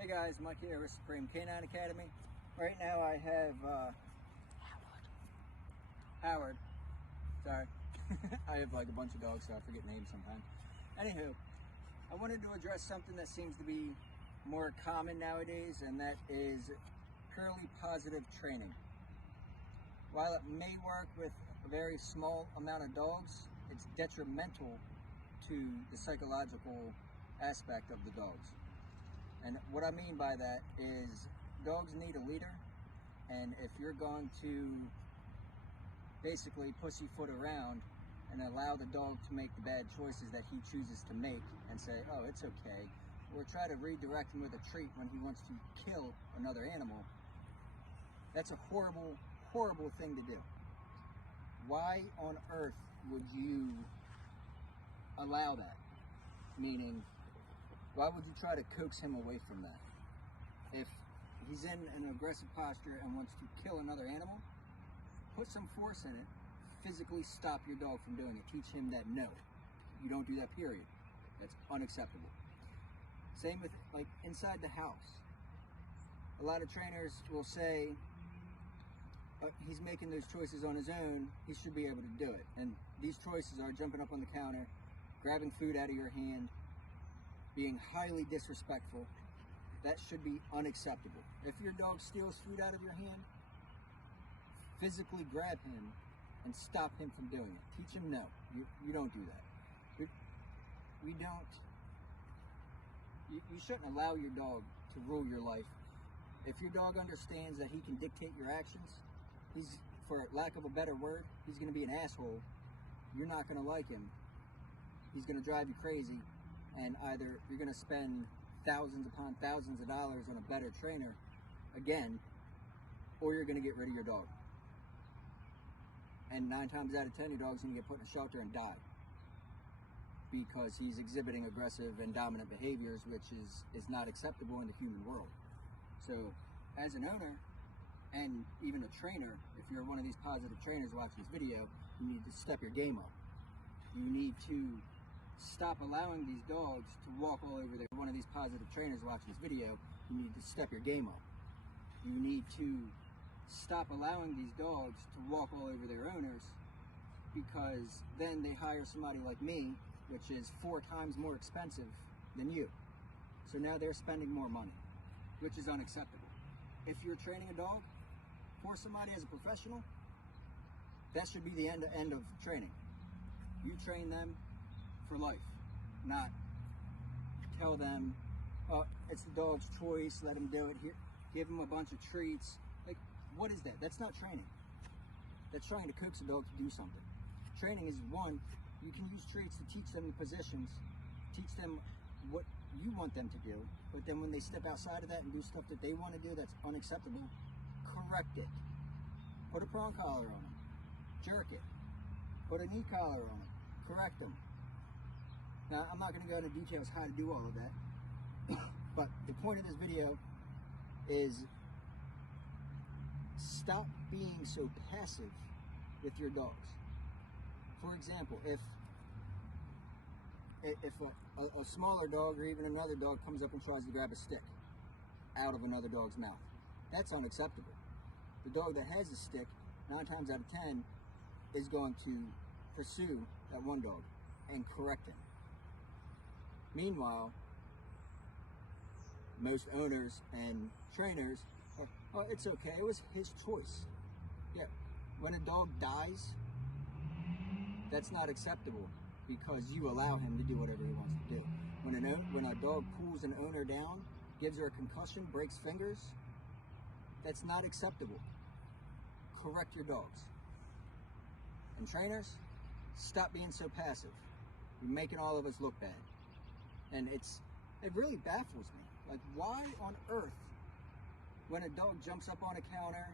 Hey guys, Mike here with Supreme Canine Academy. Right now I have Howard. Sorry. I have like a bunch of dogs, so I forget names sometimes. Anywho, I wanted to address something that seems to be more common nowadays, and that is purely positive training. While it may work with a very small amount of dogs, it's detrimental to the psychological aspect of the dogs. And what I mean by that is dogs need a leader, and if you're going to basically pussyfoot around and allow the dog to make the bad choices that he chooses to make and say, oh, it's okay, or try to redirect him with a treat when he wants to kill another animal, that's a horrible, horrible thing to do. Why on earth would you allow that? Meaning, why would you try to coax him away from that? If he's in an aggressive posture and wants to kill another animal, put some force in it, physically stop your dog from doing it. Teach him that no, you don't do that, period. That's unacceptable. Same with like inside the house. A lot of trainers will say, he's making those choices on his own, he should be able to do it. And these choices are jumping up on the counter, grabbing food out of your hand, being highly disrespectful. That should be unacceptable. If your dog steals food out of your hand, physically grab him and stop him from doing it. Teach him no, you don't do that. You shouldn't allow your dog to rule your life. If your dog understands that he can dictate your actions, he's, for lack of a better word, he's going to be an asshole. You're not going to like him. He's going to drive you crazy. And either you're going to spend thousands upon thousands of dollars on a better trainer again, or you're going to get rid of your dog. And 9 times out of 10, your dog's going to get put in a shelter and die because he's exhibiting aggressive and dominant behaviors, which is not acceptable in the human world. So as an owner and even a trainer, if you're one of these positive trainers watching this video, you need to step your game up. You need to stop allowing these dogs to walk all over one of these positive trainers watching this video. You need to step your game up. You need to stop allowing these dogs to walk all over their owners, because then they hire somebody like me, which is 4 times more expensive than you. So now they're spending more money, which is unacceptable. If you're training a dog for somebody as a professional, that should be the end of training. You train them for life, not tell them, oh, it's the dog's choice, let him do it, here, give him a bunch of treats. Like, what is that? That's not training. That's trying to coax a dog to do something. Training is, one, you can use treats to teach them the positions, teach them what you want them to do, but then when they step outside of that and do stuff that they want to do that's unacceptable, correct it. Put a prong collar on them, jerk it, put a knee collar on them, correct them. Now, I'm not going to go into details how to do all of that, but the point of this video is stop being so passive with your dogs. For example, if a smaller dog or even another dog comes up and tries to grab a stick out of another dog's mouth, that's unacceptable. The dog that has a stick, 9 times out of 10, is going to pursue that one dog and correct him. Meanwhile, most owners and trainers are, oh, it's okay, it was his choice. Yeah, when a dog dies, that's not acceptable because you allow him to do whatever he wants to do. When a dog pulls an owner down, gives her a concussion, breaks fingers, that's not acceptable. Correct your dogs. And trainers, stop being so passive. You're making all of us look bad. And it really baffles me. Like, why on earth, when a dog jumps up on a counter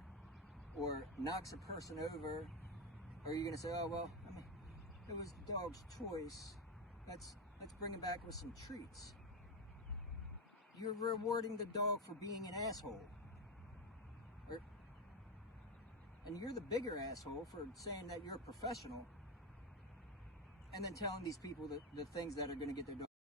or knocks a person over, are you gonna say, oh, well, I mean, it was the dog's choice. Let's bring him back with some treats. You're rewarding the dog for being an asshole. And you're the bigger asshole for saying that you're a professional and then telling these people the things that are gonna get their dog